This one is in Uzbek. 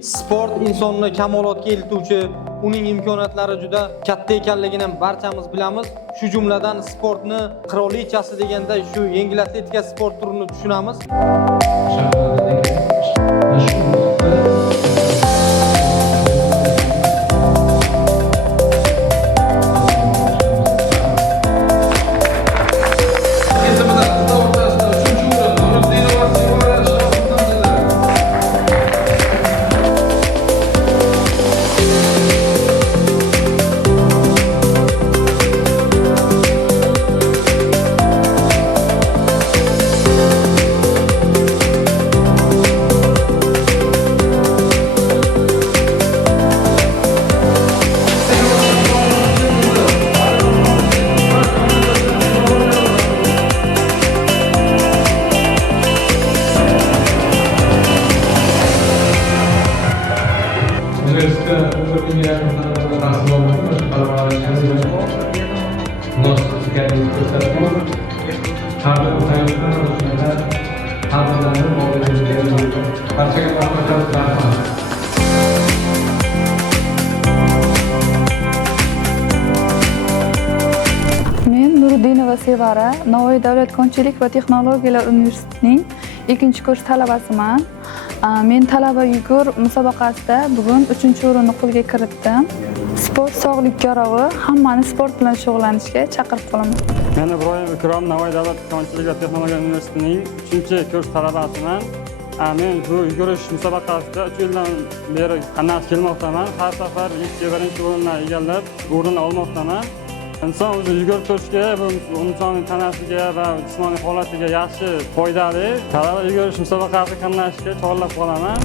Sport insonni kamolotga eltuvchi, uning imkoniyatlari juda katta ekanligini barchamiz bilamiz. Shu jumladan sportni qirolichasi deganday shu yengil atletika sport turini tushunamiz. Men Nuriddinova Sevara, Navoiy davlat konchilik va texnologiyalar universitetining 2-kurs talabasiman. Men talaba yugur musobaqasida bugun 3-o'rinni qo'lga kiritdim. Sport sog'lik garovi, hammani sport bilan shug'ullanishga chaqirib qolaman. Men Ibrohim Ikrom, Navoiy davlat konchilik va texnologiyalar universitetining 3-kurs talabasiman. Men bu yugurish musobaqasida 3 yildan beri qatnashib kelmoqdaman. Har safar birinchi o'rinni egallab, o'rin olmoqdaman. Inson o'zi yugurib turishga, bu insonning tanasiga va jismoniy holatiga yaxshi foydali. Talaba yugurish musobaqasiga qatnashishga chorlab qolaman.